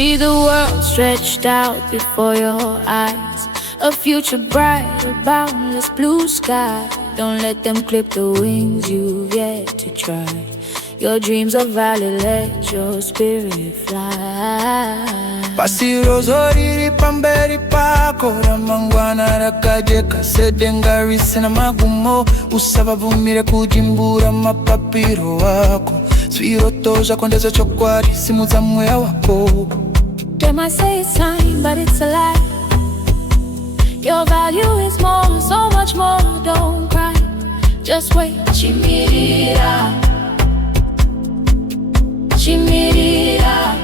See the world stretched out before your eyes, a future bright, a boundless blue sky. Don't let them clip the wings you've yet to try. Your dreams are valid, let your spirit fly. Pasi rozori pamberi pako ramangwana rakaje kasedenga sina magumo usabavumire kujimbura mapapiro wako swirotoja kondeza chokwadi simu za moya wako. They might say it's time, but it's a lie. Your value is more, so much more. Don't cry, just wait. Chimirira, chimirira.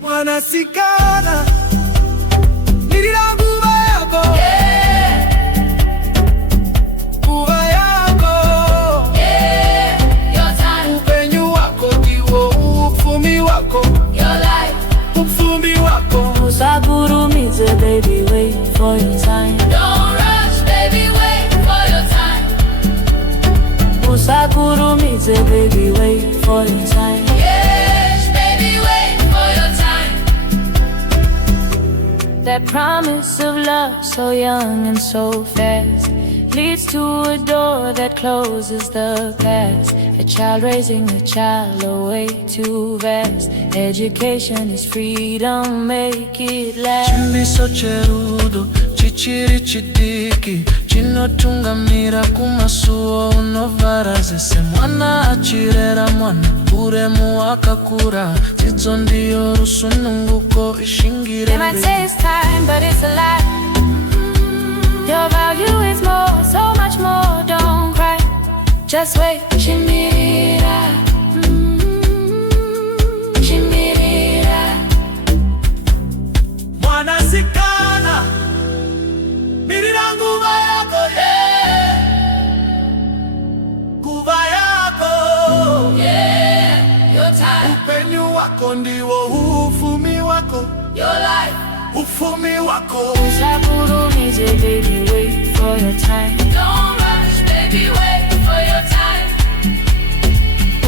Mwanasikana nirira nguva yako, Yeah, nguva yako, yeah. Your time, upenyu wako ndiwo ufumi wako, your life. ufumi wako. Usakurumize, baby, wait for your time. Don't rush, baby, wait for your time. Usakurumize, baby, wait for your time. Yes, baby, wait for your time. That promise of love, so young and so fast, leads to a door that closes the past. A child raising a child, a way too vast. Education is freedom, make it last. Chimiso cherudo, chichiri chidiki, chinotungamira kumasuo unovarazese. Mwana achirera mwana, uremu akakura, dzidzo ndiyo rusununguko ishingire. They might say it's time, but it's a lie. Your value is more, so much more. Don't cry, just wait. Chimirira, chimirira. Mwanasikana mirira nguva yako, yeah. Nguva yako, Yeah, your time, upenyu wako ndiwo ufumi wako, your life. ufumi wako. Usakurumize, baby, wait for your time. Don't rush, baby, wait for your time.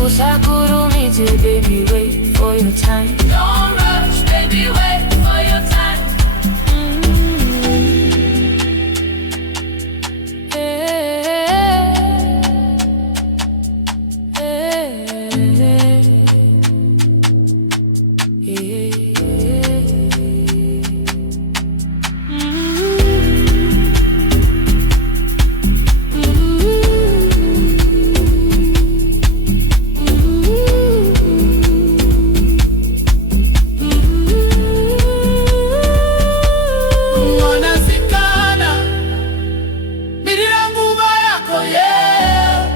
Usakurumize, baby, wait for your time. Don't rush, baby, wait for your time. Mwanasikana mirira nguva yako, yeah.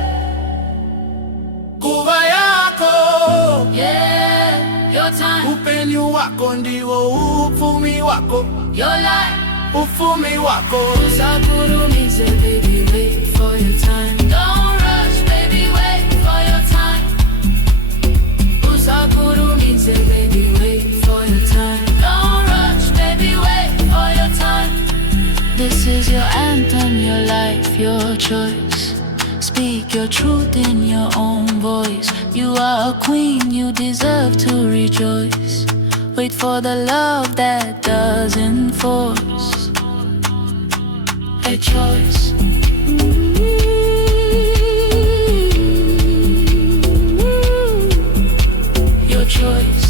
Nguva yako, Yeah, your time, upenyu wako ndiwo ufumi wako, your life. ufumi wako. Usakurumize, baby, wait for your time. Don't rush, baby, wait for your time. Usakurumize, baby, wait for your time. Don't rush, baby, wait for your time. This is your anthem, your life, your choice. Speak your truth in your own voice. You are a queen, you deserve to rejoice. Wait for the love that doesn't force a choice. Your choice.